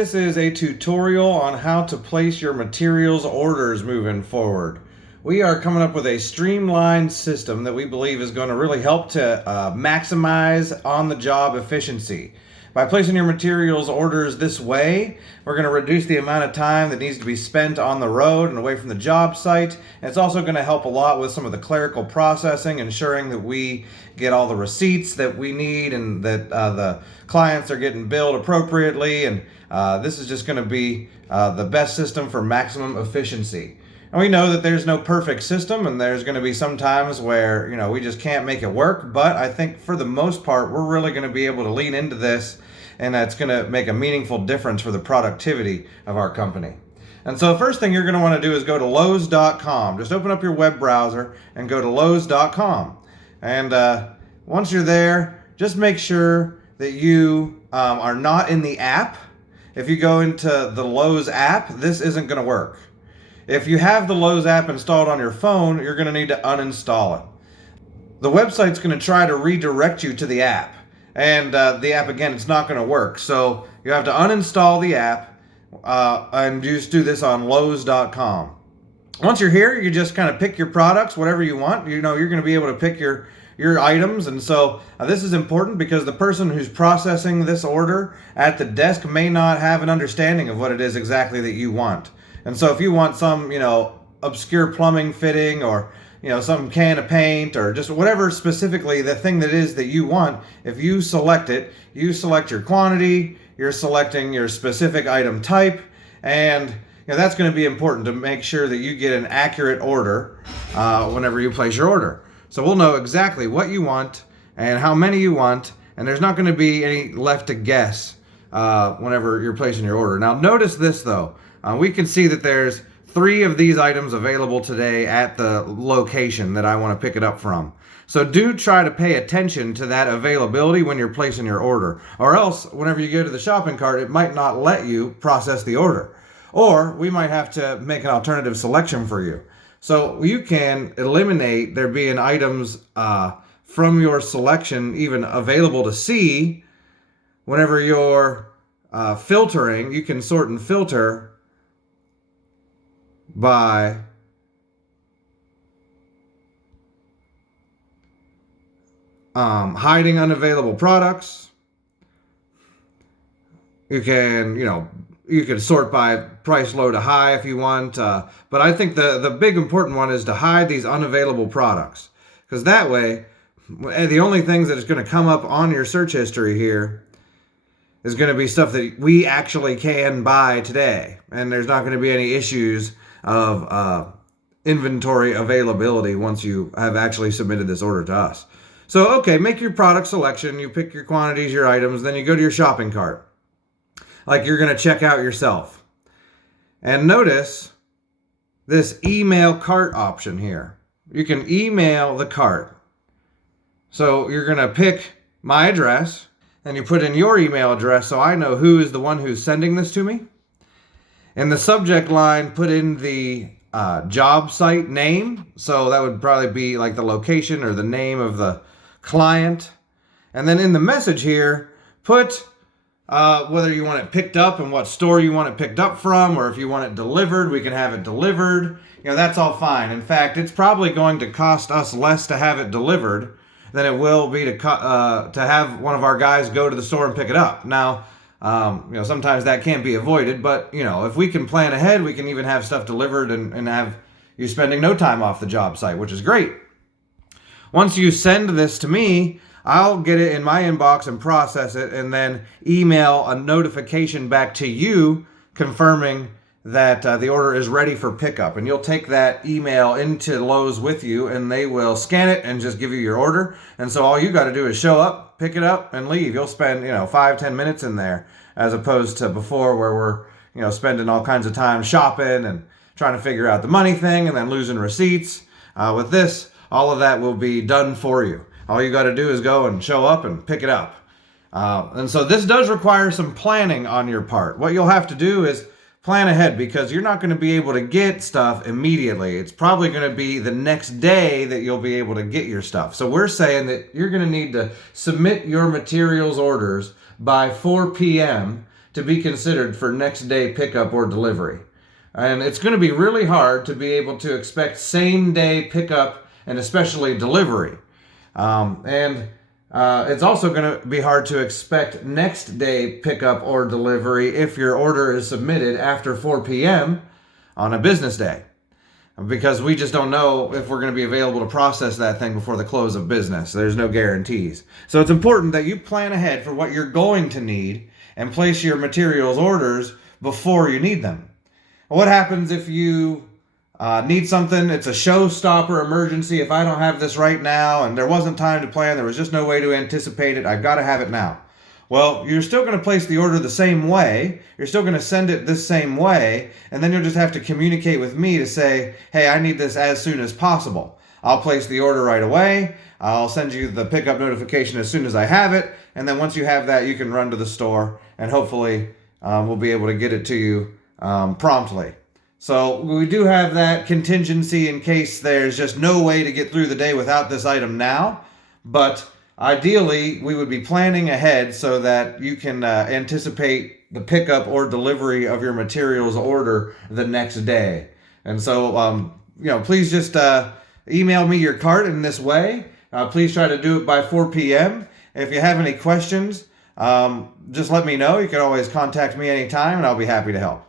This is a tutorial on how to place your materials orders moving forward. We are coming up with a streamlined system that we believe is going to really help to maximize on-the-job efficiency. By placing your materials orders this way, we're going to reduce the amount of time that needs to be spent on the road and away from the job site. And it's also going to help a lot with some of the clerical processing, ensuring that we get all the receipts that we need and that the clients are getting billed appropriately. And this is just going to be the best system for maximum efficiency. And we know that there's no perfect system, and there's going to be some times where, we just can't make it work. But I think for the most part, we're really going to be able to lean into this, and that's going to make a meaningful difference for the productivity of our company. And so the first thing you're going to want to do is go to Lowe's.com. Just open up your web browser and go to Lowe's.com. And once you're there, just make sure that you are not in the app. If you go into the Lowe's app, this isn't going to work. If you have the Lowe's app installed on your phone, you're going to need to uninstall it. The website's going to try to redirect you to the app. And the app, again, it's not going to work. So you have to uninstall the app and just do this on Lowe's.com. Once you're here, you just kind of pick your products, whatever you want. You're going to be able to pick your items. And so this is important because the person who's processing this order at the desk may not have an understanding of what it is exactly that you want. And so if you want some, obscure plumbing fitting or, some can of paint or just whatever specifically the thing that is that you want, if you select it, you select your quantity, you're selecting your specific item type, and that's going to be important to make sure that you get an accurate order whenever you place your order. So we'll know exactly what you want and how many you want, and there's not going to be any left to guess whenever you're placing your order. Now notice this though. We can see that there's 3 of these items available today at the location that I want to pick it up from. So do try to pay attention to that availability when you're placing your order, or else whenever you go to the shopping cart, it might not let you process the order, or we might have to make an alternative selection for you. So you can eliminate there being items from your selection even available to see. Whenever you're filtering, you can sort and filter by hiding unavailable products. You can, you can sort by price low to high if you want. But I think the big important one is to hide these unavailable products, because that way, the only things that is going to come up on your search history here is going to be stuff that we actually can buy today. And there's not going to be any issues of inventory availability once you have actually submitted this order to us. So, okay, make your product selection. You pick your quantities, your items, then you go to your shopping cart, like you're going to check out yourself. And notice this email cart option here. You can email the cart. So you're going to pick my address, and you put in your email address so I know who is the one who's sending this to me. In the subject line, put in the job site name. So that would probably be like the location or the name of the client. And then in the message here, put whether you want it picked up and what store you want it picked up from, or if you want it delivered, we can have it delivered. That's all fine. In fact, it's probably going to cost us less to have it delivered than it will be to have one of our guys go to the store and pick it up. Now, sometimes that can't be avoided, but, if we can plan ahead, we can even have stuff delivered and have you spending no time off the job site, which is great. Once you send this to me, I'll get it in my inbox and process it, and then email a notification back to you confirming that the order is ready for pickup. And you'll take that email into Lowe's with you, and they will scan it and just give you your order. And so all you got to do is show up, pick it up, and leave. You'll spend 5-10 minutes in there, as opposed to before where we're spending all kinds of time shopping and trying to figure out the money thing and then losing receipts. With this, all of that will be done for you. All you got to do is go and show up and pick it up. And so this does require some planning on your part. What you'll have to do is plan ahead, because you're not going to be able to get stuff immediately. It's probably going to be the next day that you'll be able to get your stuff. So we're saying that you're going to need to submit your materials orders by 4 p.m. to be considered for next day pickup or delivery. And it's going to be really hard to be able to expect same day pickup and especially delivery. It's also going to be hard to expect next day pickup or delivery if your order is submitted after 4 p.m. on a business day, because we just don't know if we're going to be available to process that thing before the close of business. There's no guarantees. So it's important that you plan ahead for what you're going to need and place your materials orders before you need them. What happens if you need something, it's a showstopper emergency, if I don't have this right now and there wasn't time to plan, there was just no way to anticipate it, I've got to have it now. Well, you're still going to place the order the same way, you're still going to send it this same way, and then you'll just have to communicate with me to say, hey, I need this as soon as possible. I'll place the order right away, I'll send you the pickup notification as soon as I have it, and then once you have that, you can run to the store, and hopefully we'll be able to get it to you promptly. So we do have that contingency in case there's just no way to get through the day without this item now. But ideally, we would be planning ahead so that you can anticipate the pickup or delivery of your materials order the next day. And so, please just email me your cart in this way. Please try to do it by 4 p.m. If you have any questions, just let me know. You can always contact me anytime, and I'll be happy to help.